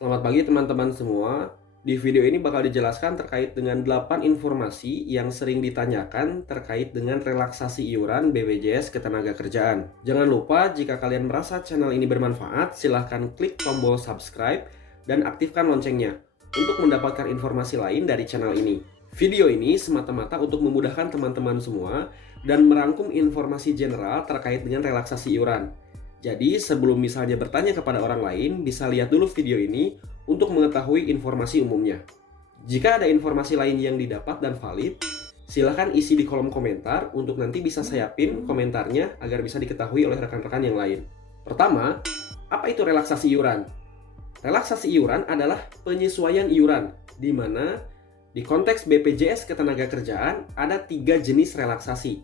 Selamat pagi teman-teman semua. Di video ini bakal dijelaskan terkait dengan 8 informasi yang sering ditanyakan terkait dengan relaksasi iuran BPJS Ketenagakerjaan. Jangan lupa jika kalian merasa channel ini bermanfaat, silahkan klik tombol subscribe dan aktifkan loncengnya untuk mendapatkan informasi lain dari channel ini. Video ini semata-mata untuk memudahkan teman-teman semua dan merangkum informasi general terkait dengan relaksasi iuran. Jadi sebelum misalnya bertanya kepada orang lain, bisa lihat dulu video ini untuk mengetahui informasi umumnya. Jika ada informasi lain yang didapat dan valid, silahkan isi di kolom komentar untuk nanti bisa saya pin komentarnya agar bisa diketahui oleh rekan-rekan yang lain. Pertama, apa itu relaksasi iuran? Relaksasi iuran adalah penyesuaian iuran, di mana di konteks BPJS Ketenagakerjaan ada 3 jenis relaksasi.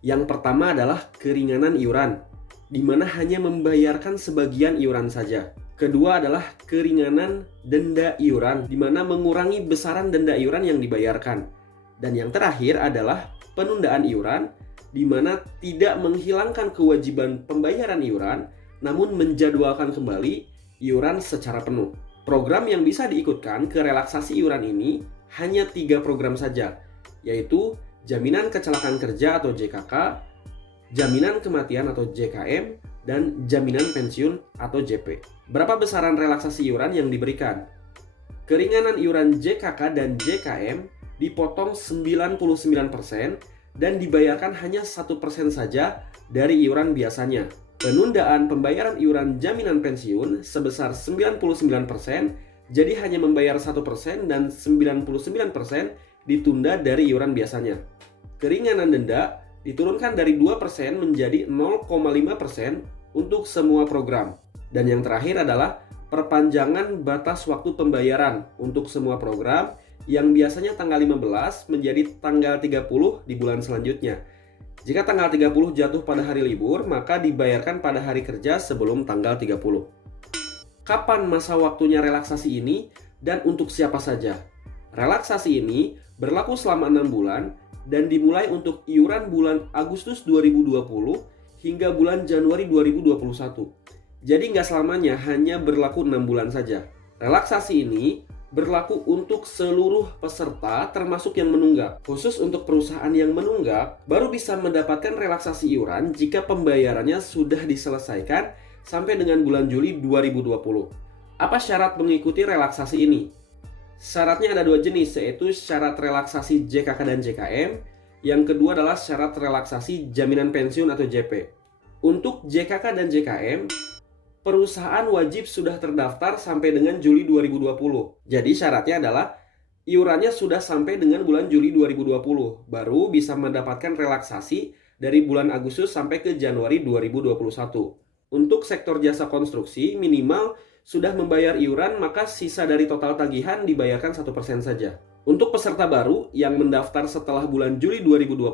Yang pertama adalah keringanan iuran, di mana hanya membayarkan sebagian iuran saja. Kedua adalah keringanan denda iuran, di mana mengurangi besaran denda iuran yang dibayarkan. Dan yang terakhir adalah penundaan iuran, di mana tidak menghilangkan kewajiban pembayaran iuran, namun menjadwalkan kembali iuran secara penuh. Program yang bisa diikutkan ke relaksasi iuran ini hanya 3 program saja, yaitu Jaminan Kecelakaan Kerja atau JKK, Jaminan Kematian atau JKM, dan Jaminan Pensiun atau JP. Berapa besaran relaksasi iuran yang diberikan? Keringanan iuran JKK dan JKM dipotong 99% dan dibayarkan hanya 1% saja dari iuran biasanya. Penundaan pembayaran iuran jaminan pensiun sebesar 99%, jadi hanya membayar 1% dan 99% ditunda dari iuran biasanya. Keringanan denda diturunkan dari 2% menjadi 0,5% untuk semua program. Dan yang terakhir adalah perpanjangan batas waktu pembayaran untuk semua program yang biasanya tanggal 15 menjadi tanggal 30 di bulan selanjutnya. Jika tanggal 30 jatuh pada hari libur, maka dibayarkan pada hari kerja sebelum tanggal 30. Kapan masa waktunya relaksasi ini dan untuk siapa saja? Relaksasi ini berlaku selama 6 bulan dan dimulai untuk iuran bulan Agustus 2020 hingga bulan Januari 2021. Jadi nggak selamanya hanya berlaku 6 bulan saja. Relaksasi ini berlaku untuk seluruh peserta termasuk yang menunggak. Khusus untuk perusahaan yang menunggak, baru bisa mendapatkan relaksasi iuran jika pembayarannya sudah diselesaikan sampai dengan bulan Juli 2020. Apa syarat mengikuti relaksasi ini? Syaratnya ada 2 jenis, yaitu syarat relaksasi JKK dan JKM. Yang kedua adalah syarat relaksasi jaminan pensiun atau JP. Untuk JKK dan JKM, perusahaan wajib sudah terdaftar sampai dengan Juli 2020. Jadi syaratnya adalah iurannya sudah sampai dengan bulan Juli 2020. Baru bisa mendapatkan relaksasi dari bulan Agustus sampai ke Januari 2021. Untuk sektor jasa konstruksi, minimal sudah membayar iuran, maka sisa dari total tagihan dibayarkan 1% saja. Untuk peserta baru yang mendaftar setelah bulan Juli 2020,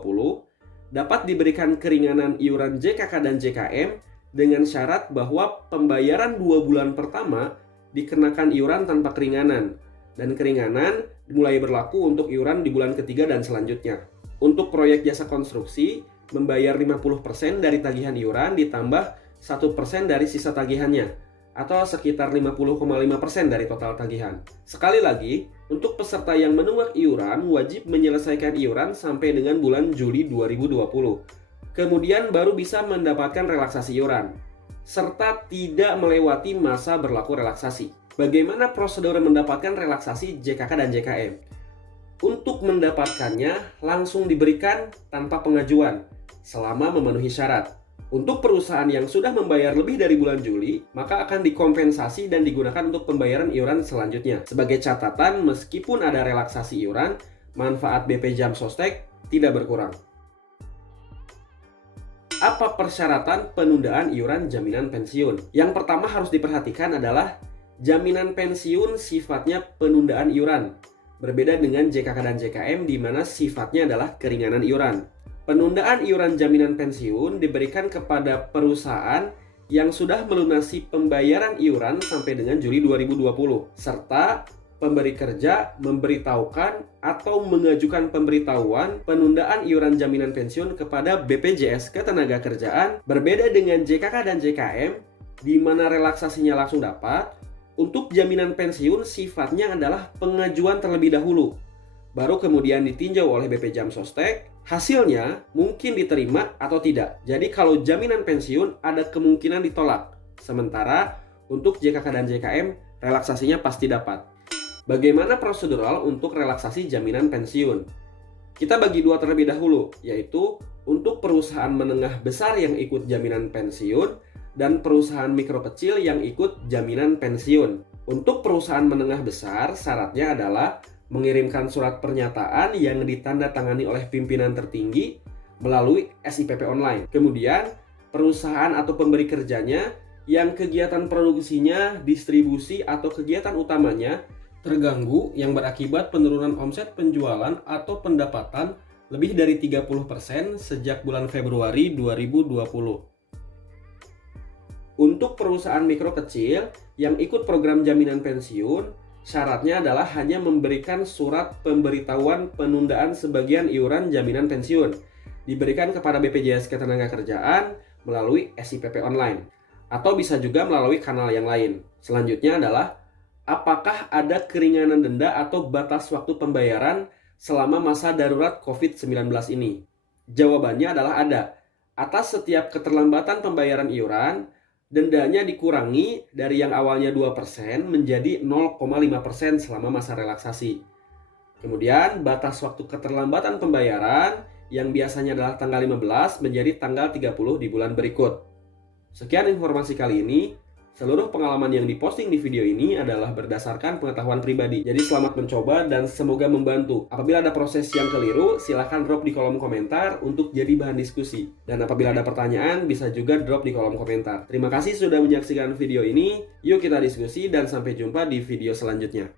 dapat diberikan keringanan iuran JKK dan JKM dengan syarat bahwa pembayaran 2 bulan pertama dikenakan iuran tanpa keringanan. Dan keringanan mulai berlaku untuk iuran di bulan ketiga dan selanjutnya. Untuk proyek jasa konstruksi, membayar 50% dari tagihan iuran ditambah 1% dari sisa tagihannya, atau sekitar 50,5% dari total tagihan. Sekali lagi, untuk peserta yang menunggak iuran wajib menyelesaikan iuran sampai dengan bulan Juli 2020. Kemudian baru bisa mendapatkan relaksasi iuran, serta tidak melewati masa berlaku relaksasi. Bagaimana prosedur mendapatkan relaksasi JKK dan JKM? Untuk mendapatkannya langsung diberikan tanpa pengajuan, selama memenuhi syarat. Untuk perusahaan yang sudah membayar lebih dari bulan Juli, maka akan dikompensasi dan digunakan untuk pembayaran iuran selanjutnya. Sebagai catatan, meskipun ada relaksasi iuran, manfaat BP Jam Sostek tidak berkurang. Apa persyaratan penundaan iuran jaminan pensiun? Yang pertama harus diperhatikan adalah jaminan pensiun sifatnya penundaan iuran. Berbeda dengan JKK dan JKM di mana sifatnya adalah keringanan iuran. Penundaan iuran jaminan pensiun diberikan kepada perusahaan yang sudah melunasi pembayaran iuran sampai dengan Juli 2020, serta pemberi kerja memberitahukan atau mengajukan pemberitahuan penundaan iuran jaminan pensiun kepada BPJS Ketenagakerjaan. Berbeda dengan JKK dan JKM, di mana relaksasinya langsung dapat. Untuk jaminan pensiun sifatnya adalah pengajuan terlebih dahulu, baru kemudian ditinjau oleh BP Jam Sostek, hasilnya mungkin diterima atau tidak. Jadi kalau jaminan pensiun ada kemungkinan ditolak. Sementara untuk JKK dan JKM relaksasinya pasti dapat. Bagaimana prosedural untuk relaksasi jaminan pensiun? Kita bagi dua terlebih dahulu, yaitu untuk perusahaan menengah besar yang ikut jaminan pensiun dan perusahaan mikro kecil yang ikut jaminan pensiun. Untuk perusahaan menengah besar, syaratnya adalah mengirimkan surat pernyataan yang ditandatangani oleh pimpinan tertinggi melalui SIPP online. Kemudian, perusahaan atau pemberi kerjanya yang kegiatan produksinya, distribusi, atau kegiatan utamanya terganggu yang berakibat penurunan omset penjualan atau pendapatan lebih dari 30% sejak bulan Februari 2020. Untuk perusahaan mikro kecil yang ikut program jaminan pensiun, syaratnya adalah hanya memberikan surat pemberitahuan penundaan sebagian iuran jaminan pensiun, diberikan kepada BPJS Ketenagakerjaan melalui SIPP online, atau bisa juga melalui kanal yang lain. Selanjutnya adalah, apakah ada keringanan denda atau batas waktu pembayaran selama masa darurat COVID-19 ini? Jawabannya adalah ada. Atas setiap keterlambatan pembayaran iuran, dendanya dikurangi dari yang awalnya 2% menjadi 0,5% selama masa relaksasi. Kemudian batas waktu keterlambatan pembayaran yang biasanya adalah tanggal 15 menjadi tanggal 30 di bulan berikut. Sekian informasi kali ini. Seluruh pengalaman yang diposting di video ini adalah berdasarkan pengetahuan pribadi. Jadi selamat mencoba dan semoga membantu. Apabila ada proses yang keliru, silahkan drop di kolom komentar untuk jadi bahan diskusi. Dan apabila ada pertanyaan, bisa juga drop di kolom komentar. Terima kasih sudah menyaksikan video ini. Yuk kita diskusi dan sampai jumpa di video selanjutnya.